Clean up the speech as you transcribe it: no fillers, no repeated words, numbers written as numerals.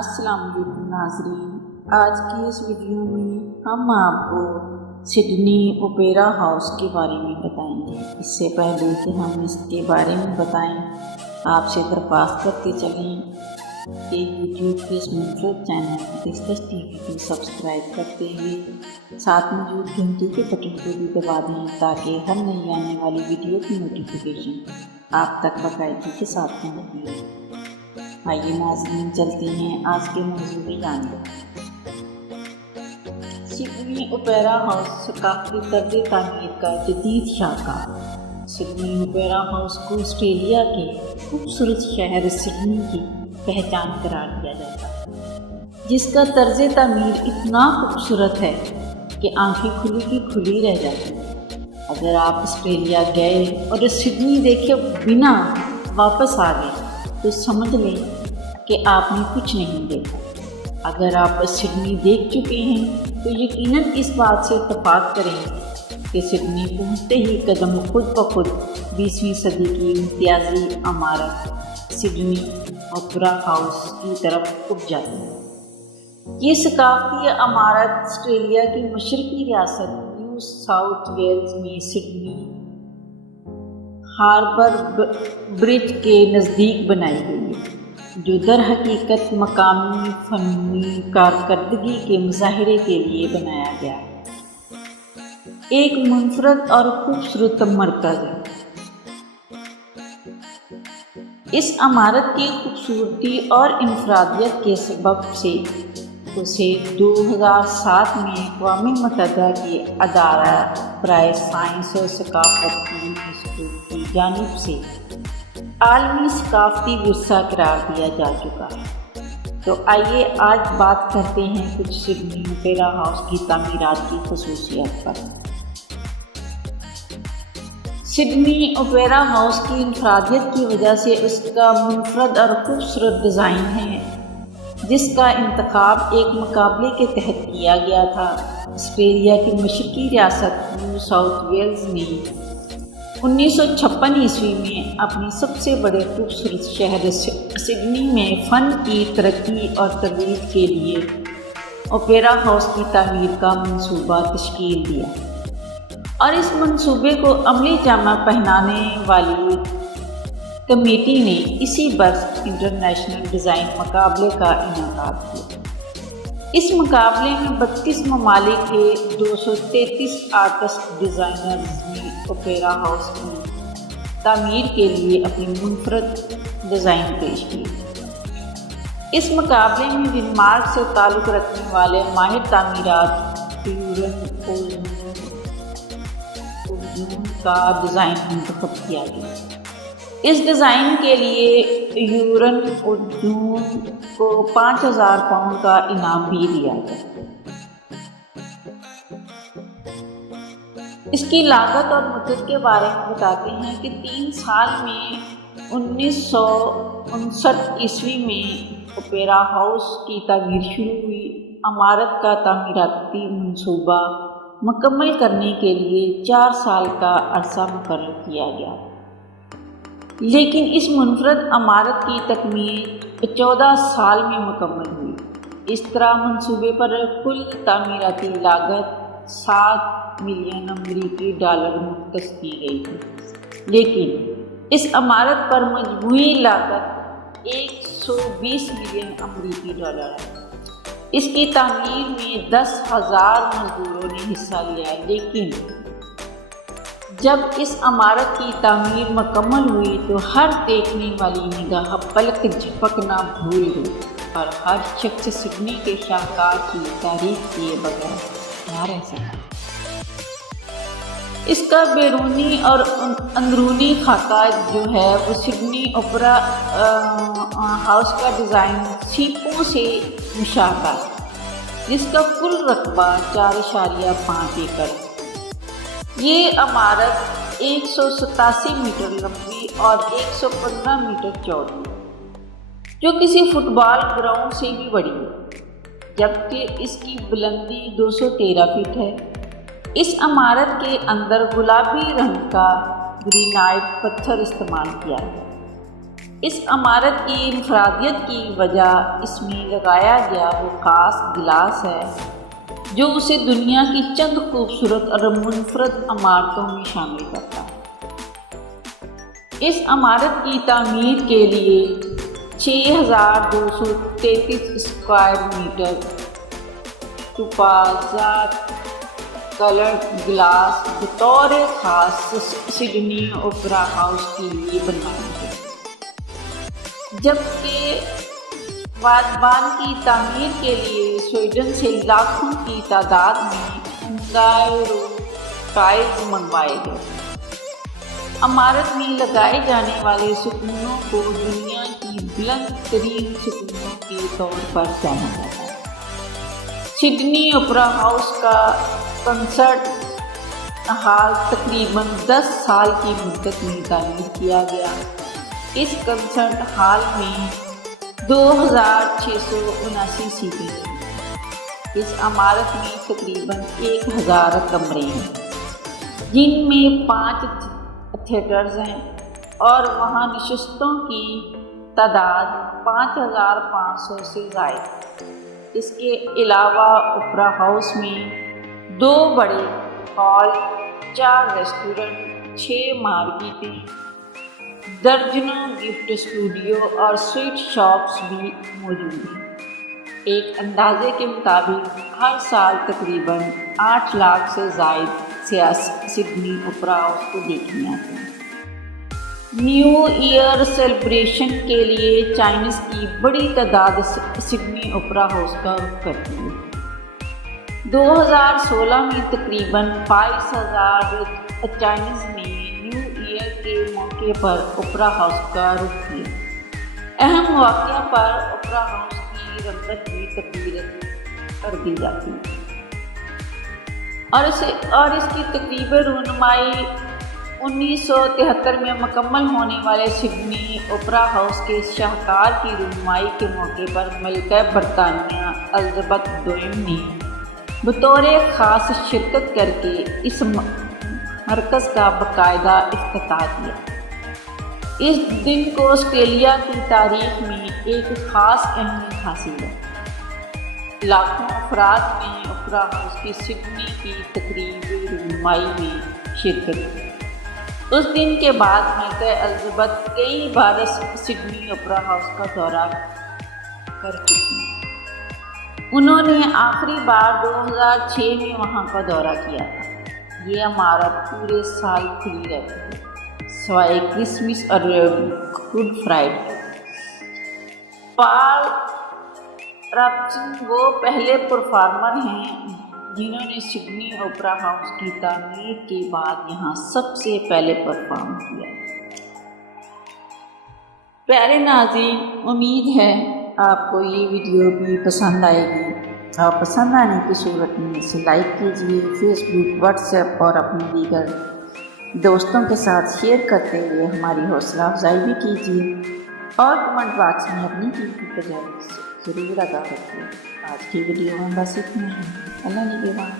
السلام علیکم ناظرین، آج کی اس ویڈیو میں ہم آپ کو سڈنی اوپیرا ہاؤس کے بارے میں بتائیں گے۔ اس سے پہلے کہ ہم اس کے بارے میں بتائیں، آپ سے درخواست کرتے چلیں کہ یوٹیوب کے اس منفرد چینل دستش ٹی وی کو سبسکرائب کرتے ہوئے ساتھ موجود گھنٹی کے بٹن کو بھی دبا دیں تاکہ ہر نئی آنے والی ویڈیو کی نوٹیفیکیشن آپ تک باقاعدگی کے ساتھ پہنچے۔ آئیے ناظرین چلتے ہیں آج کے موضوع کی جانب۔ سڈنی اوپیرا ہاؤس ثقافتی طرز تعمیر کا جدید شاہکار۔ سڈنی اوپیرا ہاؤس کو آسٹریلیا کے خوبصورت شہر سڈنی کی پہچان قرار دیا جاتا ہے، جس کا طرز تعمیر اتنا خوبصورت ہے کہ آنکھیں کھلی کی کھلی رہ جاتی ہیں۔ اگر آپ آسٹریلیا گئے اور سڈنی دیکھے بنا واپس آ گئے تو سمجھ لیں کہ آپ نے کچھ نہیں دیکھا۔ اگر آپ سڈنی دیکھ چکے ہیں تو یقیناً اس بات سے اتفاق کریں کہ سڈنی پہنچتے ہی قدم خود بخود 20ویں صدی کی امتیازی عمارت سڈنی اوپیرا ہاؤس کی طرف اٹھ جاتی ہے۔ یہ ثقافتی عمارت آسٹریلیا کی مشرقی ریاست نیو ساؤتھ ویلز میں سڈنی ہاربر برج کے نزدیک بنائی گئی ہے، جو در حقیقت مقامی فنی کارکردگی کے مظاہرے کے لیے بنایا گیا ہے۔ ایک منفرد اور خوبصورت مرکز ہے۔ اس عمارت کی خوبصورتی اور انفرادیت کے سبب سے اسے 2007 میں اقوام متحدہ کے ادارہ برائے سائنس و ثقافت کی یونیسکو کی جانب سے عالمی ثقافتی ورثہ قرار دیا جا چکا ہے۔ تو آئیے آج بات کرتے ہیں کچھ سڈنی اوپیرا ہاؤس کی تعمیرات کی خصوصیات پر۔ سڈنی اوپیرا ہاؤس کی انفرادیت کی وجہ سے اس کا منفرد اور خوبصورت ڈیزائن ہے، جس کا انتخاب ایک مقابلے کے تحت کیا گیا تھا۔ آسٹریلیا کی مشرقی ریاست نیو ساؤتھ ویلز نے 1956 عیسوی میں اپنی سب سے بڑے خوبصورت شہر سڈنی میں فن کی ترقی اور ترویج کے لیے اوپیرا ہاؤس کی تعمیر کا منصوبہ تشکیل دیا، اور اس منصوبے کو عملی جامہ پہنانے والی کمیٹی نے اسی برس انٹرنیشنل ڈیزائن مقابلے کا انعقاد کیا۔ اس مقابلے میں 32 ممالک کے 233 آرٹسٹ ڈیزائنرز نے اوپیرا ہاؤس کی تعمیر کے لیے اپنی منفرد ڈیزائن پیش کیے۔ اس مقابلے میں ڈنمارک سے تعلق رکھنے والے ماہر تعمیرات یورن اوڈون کا ڈیزائن منتخب کیا گیا۔ اس ڈیزائن کے لیے یورن اوڈون کو 5000 پاؤنڈ کا انعام بھی دیا گیا۔ اس کی لاگت اور مدت کے بارے میں بتاتے ہیں کہ 3 سال میں 1959 عیسوی میں اوپیرا ہاؤس کی تعمیر شروع ہوئی۔ عمارت کا تعمیراتی منصوبہ مکمل کرنے کے لیے 4 سال کا عرصہ مقرر کیا گیا، لیکن اس منفرد عمارت کی تکمیل 14 سال میں مکمل ہوئی۔ اس طرح منصوبے پر کل تعمیراتی لاگت $7 ملین امریکی مختص کی گئی تھی، لیکن اس عمارت پر مجموعی لاگت $120 ملین امریکی ہے۔ اس کی تعمیر میں 10,000 مزدوروں نے حصہ لیا، لیکن جب اس عمارت کی تعمیر مکمل ہوئی تو ہر دیکھنے والی نگاہ پلک جھپکنا بھول گئی، اور ہر شخص سڈنی کے شاہکار کی تعریف کیے بغیر نہ رہ سکا۔ اس کا بیرونی اور اندرونی خاکہ جو ہے وہ سڈنی اوپیرا ہاؤس کا ڈیزائن سیپوں سے مشابہ ہے، جس کا کل رقبہ 4.5 ایکڑ ہے۔ یہ عمارت 187 میٹر لمبی اور 115 میٹر چوڑی ہے، جو کسی فٹ بال گراؤنڈ سے بھی بڑی ہے، جبکہ اس کی بلندی 213 فٹ ہے۔ اس عمارت کے اندر گلابی رنگ کا گرینائٹ پتھر استعمال کیا گیا۔ اس عمارت کی انفرادیت کی وجہ اس میں لگایا گیا وہ خاص گلاس ہے جو اسے دنیا کی چند خوبصورت اور منفرد عمارتوں میں شامل کرتا ہے۔ اس عمارت کی تعمیر کے لیے 6233 اسکوائر میٹر ٹوپازات کلرڈ گلاس بطور خاص سڈنی اوپرا ہاؤس کے لیے بنوائی گئی، جبکہ وادبان کی تعمیر کے لیے سویڈن سے لاکھوں کی تعداد میں ٹائلز منگوائے گئے۔ عمارت میں لگائے جانے والے ستونوں کو دنیا کی بلند ترین ستونوں کے طور پر جانا جاتا ہے۔ سڈنی اوپرا ہاؤس کا کنسرٹ ہال تقریباً 10 سال کی مدت میں تعمیر کیا گیا۔ اس کنسرٹ ہال میں 2679 سیٹیں تھیں۔ اس عمارت میں تقریباً 1000 کمرے ہیں، جن میں 5 تھیٹرز ہیں اور وہاں نشستوں کی تعداد 5500 سے زائد۔ اس کے علاوہ اوپرا ہاؤس میں 2 بڑے ہال، 4 ریسٹورنٹ، 6 مارکیٹیں، درجنوں گفٹ اسٹوڈیو اور سویٹ شاپس بھی موجود ہیں۔ ایک اندازے کے مطابق ہر سال تقریباً 8 لاکھ سے زائد سیاح سڈنی اوپرا ہاؤس کو دیکھنے آتے ہیں۔ نیو ایئر سیلیبریشن کے لیے چائنیز کی بڑی تعداد سڈنی اوپرا ہاؤس کا رخ کرتی ہے۔ 2016 میں تقریباً 22,000 چائنیز نے نیو ایئر کے موقع پر اوپرا ہاؤس کا رخ کیا۔ اہم مواقع پر اوپرا ہاؤس کی رنگت بھی تبدیل کر دی جاتی ہے اور اس کی تقریبی رونمائی 1973 میں مکمل ہونے والے سڈنی اوپرا ہاؤس کے شاہکار کی رونمائی کے موقع پر ملکہ برطانیہ الزبتھ دوئم نے بطور خاص شرکت کر کے اس مرکز کا باقاعدہ افتتاح کیا۔ اس دن کو آسٹریلیا کی تاریخ میں ایک خاص اہمیت حاصل ہے۔ لاکھوں افراد نے اوپرا ہاؤس کی سڈنی کی تقریبی رونمائی میں شرکت کی۔ اس دن کے بعد ملکہ الزبتھ کئی بار سڈنی اوپرا ہاؤس کا دورہ کر چکی ہیں۔ انہوں نے آخری بار 2006 میں وہاں کا دورہ کیا تھا۔ یہ عمارت پورے سال کھلی رہتی ہے سوائے کرسمس اور گڈ فرائیڈے۔ پال رابسن وہ پہلے پرفارمر ہیں جنہوں نے سڈنی اوپرا ہاؤس کی تعمیر کے بعد یہاں سب سے پہلے پرفارم کیا۔ پیارے ناظرین، امید ہے آپ کو یہ ویڈیو بھی پسند آئے گی اور پسند آنے کی صورت میں اسے لائک کیجیے، فیس بک، واٹس ایپ اور اپنے دیگر دوستوں کے ساتھ شیئر کرتے ہوئے ہماری حوصلہ افزائی بھی کیجیے اور کمنٹ باکس میں اپنی قیمتی تجاویز ضرور آگاہ رکھیے۔ آج کی ویڈیو میں بس اتنا ہی۔ اللہ نگہبان۔